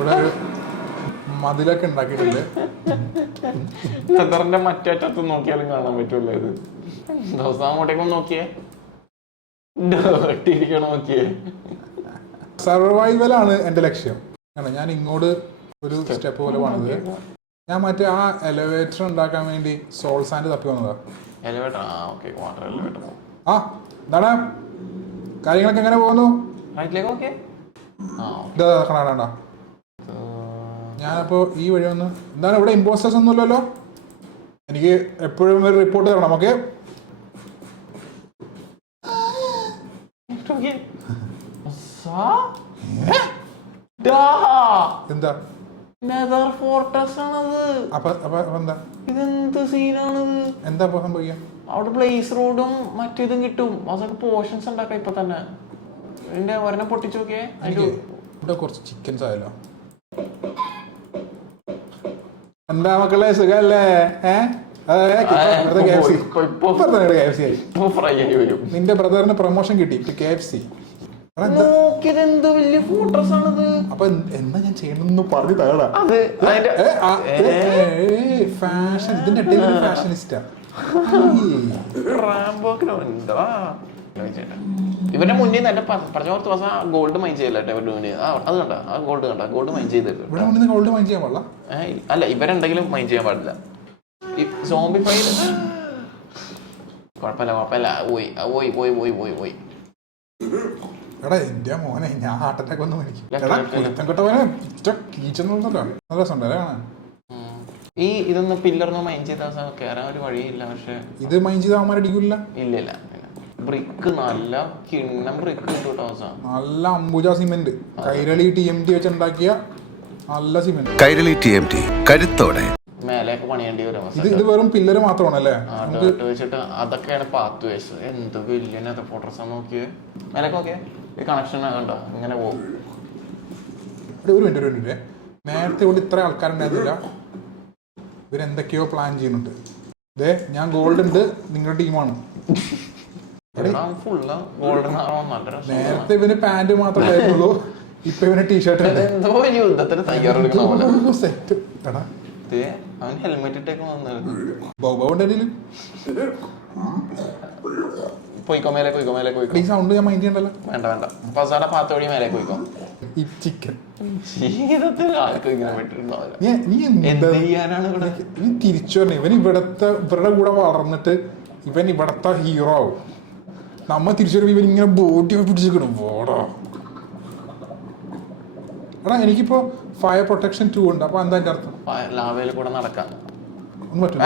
ഇവിടെ ഒരു മതിലൊക്കെ ഉണ്ടാക്കിയിട്ടുണ്ട്. ലെതറിന്റെ മറ്റേ അറ്റത്ത് നോക്കിയാലും കാണാൻ പറ്റൂല. ഇത് ദിവസം അങ്ങോട്ടേക്കും നോക്കിയേ, ഡേർട്ടിരിക്കണ നോക്കിയേ. സർവൈവലാണ് എൻ്റെ ലക്ഷ്യം. ഞാൻ ഇങ്ങോട്ട് ഒരു സ്റ്റെപ്പ് പോലെ പണിത്. ഞാൻ മറ്റേ ആ എലിവേറ്റർ ഉണ്ടാക്കാൻ വേണ്ടി സോൾ സാൻഡ് തപ്പി വന്നതാ. എലിവേറ്റർ? ആ ഓക്കെ, വാട്ടർ എലിവേറ്റർ. ആ എന്താണ് കാര്യങ്ങളൊക്കെ എങ്ങനെ പോകുന്നു? റൈറ്റിലേക്ക് ഓക്കെ. കാണാണ്ട. ഞാനപ്പോ ഈ വഴി വന്ന് എന്താണ് ഇവിടെ ഇമ്പോസ്റ്റേഴ്സ് ഒന്നുമില്ലല്ലോ? എനിക്ക് എപ്പോഴും ഒരു റിപ്പോർട്ട് തരണം. ഓക്കെ, എന്താ നെതർ ഫോർട്രസ് ആണത്. എന്താ ഇതെന്ത് സീനാണത്? എന്താ സംഭവിക്കുക? അവിടെ പ്ലേസ് റോഡും മറ്റേതും കിട്ടും. അതൊക്കെ പോർഷൻസ് ഉണ്ടാക്കാം ഇപ്പൊ തന്നെ. ഇതിന്റെ ഒരെണ്ണം പൊട്ടിച്ചു നോക്കിയേ. ഇവിടെ കുറച്ച് ചിക്കൻസ് ആയല്ലോ. എന്താ മക്കളെ സുഖല്ലേ? നിന്റെ ബ്രദറിന് പ്രൊമോഷൻ കിട്ടി KFC. അപ്പൊ എന്താ ഞാൻ ചെയ്യണമെന്ന് പറഞ്ഞു തരാടാ. ഫാഷൻ ഇതിന്റെ ഇടയിൽ ഫാഷനിസ്റ്റാ. ഇവരുടെ മുന്നിൽ തന്നെ പറഞ്ഞ ഗോൾഡ് മൈൻ ചെയ്യല്ലോ. ഇവരുടെ മുന്നിൽ അത് കണ്ട, ആ ഗോൾഡ് കണ്ട, ഗോൾഡ് മൈൻ ചെയ്തിട്ട് ഇവിടെ മുന്നിൽ ഗോൾഡ് മൈൻ ചെയ്യാൻ പാടില്ല. അല്ല, ഇവരെന്തെങ്കിലും മൈൻ ചെയ്യാൻ പാടില്ല. ഈ സോംബി ഫൈൽ കുഴപ്പമില്ല കുഴപ്പമില്ല. പോയി എടാ എന്റെ മോനെ, ഞാൻ ഹാർട്ട് അറ്റാക്ക് ഒന്നും കുരുത്തൻകൊട്ടവനെ കീച്ചെന്നുണ്ടല്ലോ. നല്ല രസമുണ്ടല്ലേ കാണാൻ. ഈ ഇതൊന്നും പില്ലറൊന്നും മൈൻ ചെയ്താൽ കയറാൻ ഒരു വഴിയില്ല. പക്ഷെ ഇത് മൈൻ ചെയ്ത അവന്മാരെ അടിക്കില്ല. ഇല്ല, ബ്രിക്ക് നല്ല കിണ്ണം ബ്രിക്ക് കിട്ടും. നല്ല അംബുജ സിമെന്റ്, കൈരളി TMT വെച്ചുണ്ടാക്കിയ നല്ല സിമെന്റ്. കൈരളി TMT കരുത്തോടെ മേലേക്ക് പണിയേണ്ടി വരും. ഇത് വെറും പില്ലറ് മാത്രമാണല്ലേ വെച്ചിട്ട്? അതൊക്കെയാണ് പാത്ത് വേസ്. എന്ത് വലിയ നെതർ ഫോർട്രസ് നോക്കിയേ. മേലേക്ക് നോക്കിയേ, ഈ കണക്ഷൻ കണ്ടോ ഇങ്ങനെ പോകും. ഒരു മിനിറ്റ്, നേരത്തെ ഇവിടെ ഇത്ര ആൾക്കാരുണ്ടായിരുന്നില്ല. ഇവരെന്തൊക്കെയോ പ്ലാൻ ചെയ്യുന്നുണ്ട്. ഇതേ ഞാൻ ഗോൾഡ് ഉണ്ട്, നിങ്ങളുടെ ടീമാണ്. നേരത്തെ ഇവന് പാന്റ് മാത്രമേ ആയിരുന്നുള്ളൂ, ഇപ്പൊ ഇവന് ടീഷർട്ട് ഉണ്ട്. യുദ്ധത്തിന് തയ്യാറെടുക്കുന്ന സെറ്റ്. എടാ അവൻ ഹെൽമെറ്റ് ഇട്ടേക്ക് പോയിക്കോ, മേലെ പോയിക്കോ. ഈ സൗണ്ട് ഞാൻ മൈൻഡ് ചെയ്യണ്ടല്ലോ. വേണ്ട പസാടെ പാത്ത വഴി മേലെ പോയിക്കോ. ഈ ചിക്കൻ ജീവിതത്തിൽ ആർക്കും ഇങ്ങനെ വിട്ടിട്ടുണ്ടാവില്ല. നീ തിരിച്ചു പറഞ്ഞു. ഇവരുടെ കൂടെ വളർന്നിട്ട് ഇവൻ ഇവിടത്തെ ഹീറോ ആവും. നമ്മ തിരിച്ചു വരുമ്പോ ഇവൻ ഇങ്ങനെ ബോട്ടിയൊക്കെ പിടിച്ചിരിക്കണം. പോടാ എടാ, എനിക്കിപ്പോ ഫയർ പ്രൊട്ടക്ഷൻ 2 ഉണ്ട്. അപ്പൊ എന്താ എന്റെ അർത്ഥം? ലാവയിൽ കൂടെ നടക്കാം ഒന്നും പറ്റില്ല.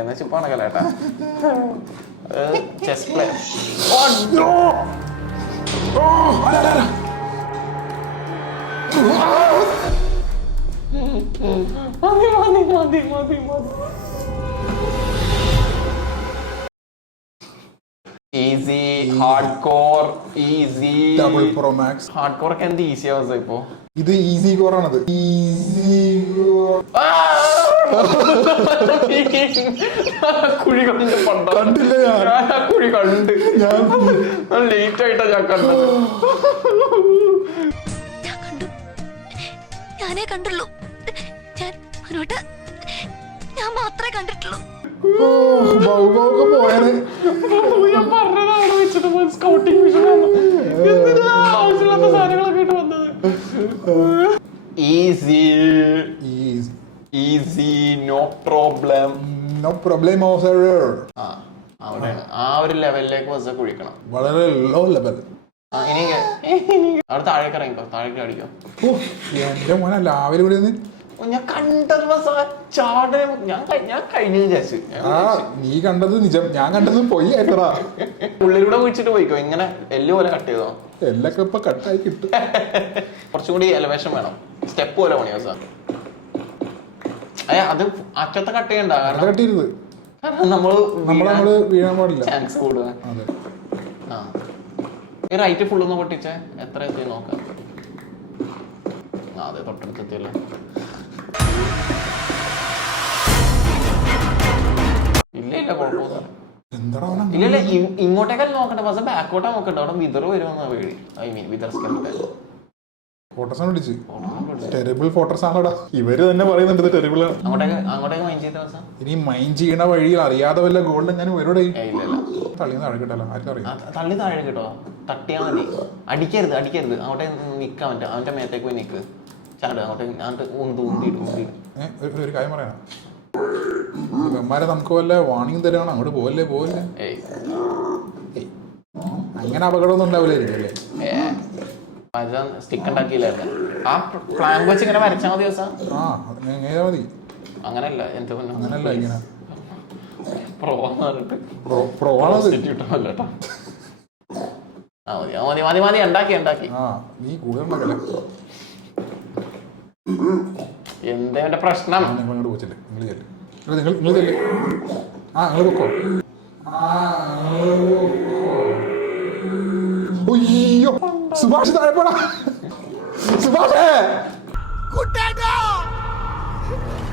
എന്നാ ചിപ്പാണല്ലേട്ടാ. Chess play. മതി. Easy, hardcore, easy, double pro max. Hardcore ഒക്കെ എന്ത് ഈസി ആവുക ഇപ്പൊ? ഇത് ഈസി കോർ ആണത്. കുഴി കണ്ടില്ല, കുഴി കണ്ട് ഞാൻ ലേറ്റ് ആയിട്ടാ ഞാൻ കണ്ടത്. ഞാനേ കണ്ടുള്ളൂ. ഞാൻ മാത്രമേ കണ്ടിട്ടുള്ളൂ. ഞാൻ പറഞ്ഞതാണ് വെച്ചിട്ട് സ്കൗട്ടിംഗ് ആവശ്യമില്ലാത്ത സാധനങ്ങളൊക്കെ ആയിട്ട് വന്നത്. Easy, no problem. അവിടെയാണ് ആ ഒരു ലെവലിലേക്ക് ബസ് കുഴിക്കണം. വളരെ ലോ ലെവൽ. ഇനി അവിടെ താഴേക്ക് ഇറങ്ങിക്കോ, താഴേക്ക് അടിക്കോ. എന്റെ മോനെ ലാവിലെ കൂടി ഞാൻ കണ്ടത് ചാട ഞാൻ കഴിഞ്ഞു വിചാരിച്ചു. നീ കണ്ടത് നിജം, ഞാൻ കണ്ടത് പോയി ആയിട്ടാ. ഉള്ളിലൂടെ കുഴിച്ചിട്ട് പോയിക്കോ. ഇങ്ങനെ എല്ല് പോലെ കട്ട് ചെയ്തോ. എല്ലൊക്കെ ഇപ്പൊ കട്ടായി കിട്ടും. കുറച്ചും കൂടി എലവേഷൻ വേണം. സ്റ്റെപ്പ് പോലെ പണിയോ സാർ? അത് അറ്റത്തെ കട്ട് ചെയ്യണ്ട. കാരണം നമ്മള് വീഴാൻ പാടില്ല. ചാൻസ് കൂടുക. ഈ റൈറ്റ് ഫുള്ളൊന്ന് പൊട്ടിച്ചേ. എത്ര എത്തി നോക്കാം. അതെ, തൊട്ടടുത്തെത്തിയല്ലേ. ഇല്ല കുഴപ്പമൊന്നും ഇല്ല. ഇങ്ങോട്ടേക്കല്ല നോക്കട്ടെ, പക്ഷെ ബാക്കോട്ടാ നോക്കട്ടെ. അവിടെ വിതർ വരുമെന്നാ പേടി. I mean wither skeleton. ഫോട്ടോസാണ് പിടിച്ച് ടെറിബിൾ ഫോട്ടോസ് ആണോടാ. ഇവര് തന്നെ പറയുന്നുണ്ട് ടെറിബിൾ ആണ്. അങ്ങോട്ടേക്ക് മൈൻഡ് ചെയ്ത ദിവസം ഇനി മൈൻഡ് ചെയ്യണ വഴിയിൽ അറിയാതെ വല്ല ഗോൾഡ് ഞാൻ ഇവരോട് ഇല്ല തള്ളിന്ന് താഴെ കിട്ടല്ലോ ആർക്കും അറിയാം. തള്ളി താഴെ കിട്ടോ, തട്ടിയാ മതി. അടിക്കരുത് അങ്ങോട്ടേ നിക്കാൻ പറ്റും. അവന്റെ മേത്തേക്ക് പോയി നിക്ക്, ചാട് അങ്ങോട്ട് ഉന്തിടും. ഒരു കാര്യം പറയാം, ഇവന്മാരെ നമുക്ക് വല്ല വാണിംഗ് തരുവാണ്, അങ്ങോട്ട് പോവല്ലേ. ഏയ് അങ്ങനെ അപകടമൊന്നും ഉണ്ടാവില്ലായിരിക്കും അല്ലേ? സ്റ്റിക്ക് ഉണ്ടാക്കിയില്ലായിരുന്നു. ആ പ്ലാൻ വെച്ച് ഇങ്ങനെ വരച്ചാൽ മതി ദിവസം. ആ എങ്ങനെ മതി. അങ്ങനെയല്ല അങ്ങനല്ല ഇങ്ങനെ പ്രോന്ന് പറഞ്ഞിട്ട് മതി ഉണ്ടാക്കി. ആ നീ കൂടുതൽ ഉണ്ടാക്കല്ലേ. എന്താ എന്റെ പ്രശ്നം? നിങ്ങൾ അങ്ങോട്ട് പോച്ചല്ലേ, നിങ്ങൾ ചെല്ലേ, നിങ്ങൾ ചെല്ലേ. ആ നിങ്ങൾ പൊക്കോ. അയ്യോ സുഭാഷ് താഴെപ്പോടാ. സുഭാഷേ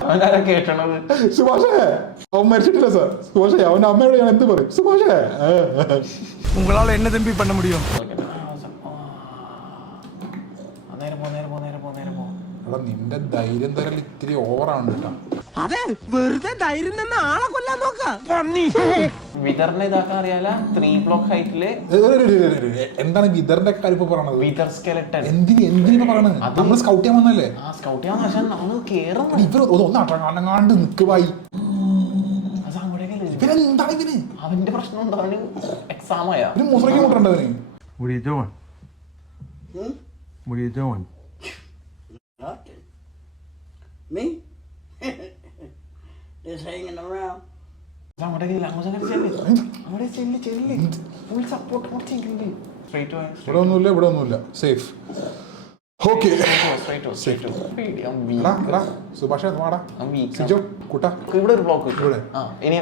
അവനാരാ കേട്ടണത്? സുഭാഷേ അവൻ മരിച്ചിട്ടില്ല സാർ. സുഭാഷേ അവന്റെ അമ്മയോട് ഞാൻ എന്ത് പറയും? സുഭാഷേ உங்களால என்ன தம்பி பண்ண முடியும்? എടാ നിന്റെ ധൈര്യം തരൽ ഇത്തിരി ഓവറാണ് കേട്ടോ. അതെ വെറുതെ ധൈര്യം നിന്ന് ആളെ കൊല്ലാൻ നോക്കാം. വിതറിനെ ഇതാക്കാൻ അറിയാല. 3 ബ്ലോക്ക് ഹൈറ്റില് എന്താണ് വിതറിന്റെ കാര്യം ഇപ്പൊ പറയണത്? വിതർ സ്കെലട്ടൺ എന്തിനാ പറയണത്? നമ്മൾ സ്കൗട്ട് ചെയ്യാൻ വന്നല്ലേ? ആ സ്കൗട്ട് ചെയ്യാൻ പക്ഷെ നമ്മൾ കേറും. ഇവർ ഒന്ന് അട്ടങ്ങാണ്ട് നിക്കുവായി. ഇവരെന്താണ് ഇവന്? അവന്റെ പ്രശ്നം എന്താ? എക്സാം ആയാ ഇവര് മുസ്ലിം മുട്ടണ്ടവന്. What are you doing? What are you doing? Nothing. Me? Just hanging around. ഇവിടെ ഒന്നുമില്ല സേഫ്. ഓക്കെ സുഭാഷ് വാടാ കൂട്ടാ. ഇവിടെ ഒരു ബ്ലോക്ക് ഇനി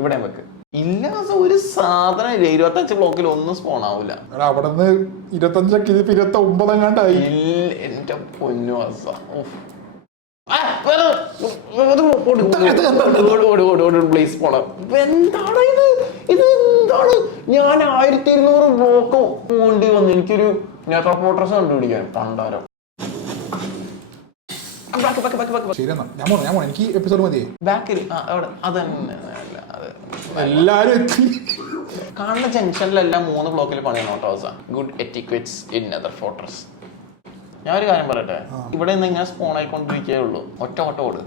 ഇവിടെ വെക്ക്. ഇല്ല ഒരു സാധനം 25 ബ്ലോക്കിൽ ഒന്നും സ്പോൺ ആവൂല. അവിടെ നിന്ന് 25 29 എങ്ങാണ്ടായി. എന്റെ പൊന്നു അസ പ്ലീസ് പോണം. എന്താണ് ഇതെന്താണ്? ഞാൻ 1200 ബ്ലോക്ക് പോണ്ടി വന്നു എനിക്കൊരു ഫോട്ടോസ് കണ്ടുപിടിക്കാൻ. പണ്ടാരം എനിക്ക് എപ്പിസോഡ് മതിയായി. ബാക്കിൽ അത് തന്നെ എല്ലാരും എത്തി. കാണുന്ന ജംഗ്ഷനിലെല്ലാം 3 ബ്ലോക്കിൽ പണിയാണ് കേട്ടോ. Good etiquettes in Nether Fortress. ഞാൻ ഒരു കാര്യം പറയട്ടെ, ഇവിടെ നിന്ന് ഇങ്ങനെ സ്പോൺ ആയിക്കൊണ്ടിരിക്കേ ഉള്ളൂ. ഒറ്റ ഓട്.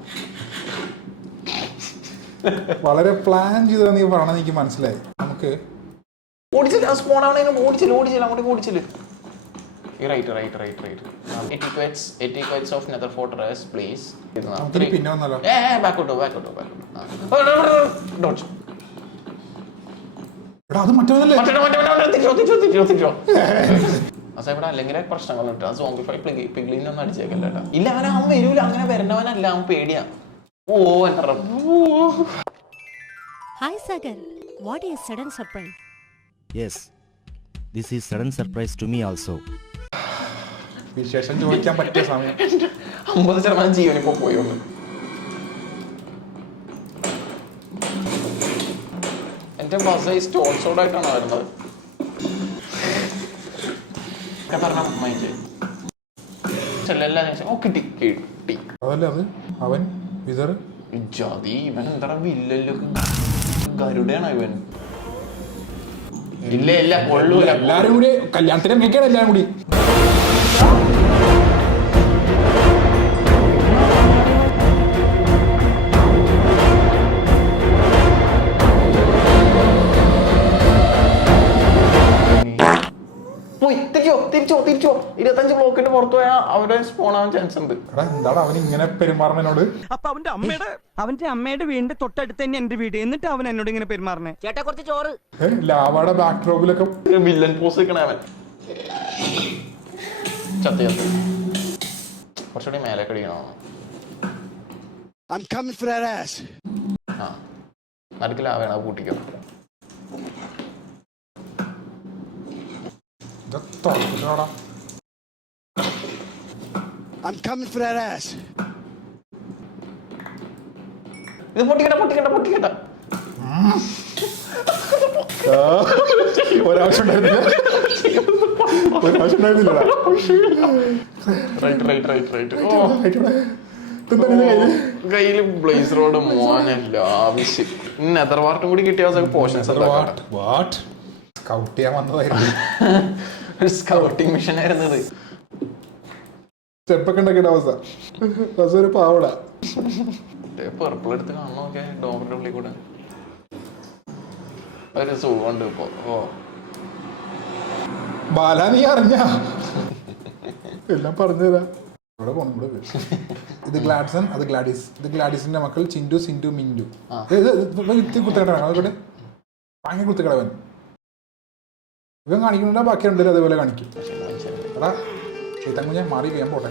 വളരെ പ്ലാൻ ചെയ്ത നീ പറഞ്ഞ എനിക്ക് മനസ്സിലായി. നമുക്ക് ഓടിച്ചില്ല, സ്പോൺ ആവണേനും ഓടിച്ചില്ല അങ്ങോട്ടേക്ക് ഓടിച്ചില്ല. Etiquettes of Nether Fortress, please. പിന്നെ വന്നല്ലോ. Back. Dodge. അത് മറ്റവനല്ലേ? തിരിച്ചോ. അസ ഇവിടെ അല്ലെങ്കിൽ പ്രശ്നങ്ങളുണ്ട്. ആ സോംബിഫൈ പിഗ്ലിനൊന്നും അടിച്ചേക്കല്ല. ഇല്ല അവൻ വരൂല. അങ്ങനെ വരണവനല്ല, അവൻ പേടിയാ. Hi Sagar, what is sudden surprise? Yes, this is sudden surprise to me also. വിശേഷം ചോദിക്കാൻ പറ്റിയ സമയം. 50% ജീവനിപ്പോ പോയി. എന്റെ ബസ് സ്റ്റോൺ സോഡ് ആയിട്ടാണ് വരുന്നത്. കിട്ടി. അതല്ലേ അത് അവൻ വിതർ ജാതി. ഇവൻ എന്താ വില്ലല്ലോ, ഗരുഡയാണോ ഇവൻ? ഇല്ല കൊള്ളൂല. എല്ലാരും കൂടി കല്യാണത്തിന് എങ്ങനെയൊക്കെയാണ് എല്ലാരും കൂടി. തിരിച്ചോ 25 ബ്ലോക്കിന്റെ പുറത്ത് പോയാൽ അവരെ സ്പോൺ ആവാൻ ചാൻസ് ഉണ്ട്. എന്താണ് അവൻ ഇങ്ങനെ പെരുമാറുന്നതിനോട്? അപ്പൊ അവന്റെ അമ്മയുടെ വീടിന്റെ തൊട്ടടുത്ത് തന്നെ എന്റെ വീട്, എന്നിട്ട് അവൻ എന്നോട് ഇങ്ങനെ പെരുമാറണേ. ചേട്ടാ കുറച്ച് ചോറ്. ലാവയുടെ ബാക്ക് ഡ്രോപ്പിലൊക്കെ വില്ലൻ പോസ് നിൽക്കണേ അവൻ. ചത്തി കുറച്ചുകൂടി മേലെ കടിക്കണോ? നടുക്ക് ലാവയാണ്, കൂട്ടിക്കോ. ഇത് പൊട്ടിക്കണ്ട. ഒരാവശ്യം ഉണ്ടായിരുന്നില്ല. ഒരു പ്രാവശ്യം ഉണ്ടായിരുന്നില്ലടാ. കയ്യില് ബ്ലേസറോട് മോനല്ല ആവശ്യം. നെതർ വാർട്ടും കൂടി കിട്ടിയ പോർഷൻസ് സ്കൗട്ട് ചെയ്യാൻ വന്നതായിരുന്നു. സ്കൗട്ടിങ് മിഷൻ ആയിരുന്നത്. സ്റ്റെപ്പൊക്കെ ഉണ്ടാക്കിയ അവസ്ഥ ഒരു പാവട. പെർപ്പിൾ എടുത്ത് കാണണം നോക്കെ ഡോറിന്റെ ഉള്ളിൽ കൂടെ ഒരു സുഖമുണ്ട് ഇപ്പൊ. ഓ ബാല നീ അറിഞ്ഞ എല്ലാം പറഞ്ഞുതരാ. ഇവിടെ പോണം ഇവിടെ പോയി. ഇത് ഗ്ലാഡ്സൺ, അത് ഗ്ലാഡിസ്. ഇത് ഗ്ലാഡിസിന്റെ മക്കൾ ചിൻഡു, സിൻഡു, മിൻഡു. കുത്തക്കടവൻ അതുകൊണ്ട് ഭയങ്കര കുത്തക്കടവൻ. ഇവൻ കാണിക്കുന്നുണ്ടാ ബാക്കി രണ്ടുപേരും അതേപോലെ കാണിക്കും. എടാ തങ്ങു ഞാൻ മാറി ചെയ്യാൻ പോട്ടെ.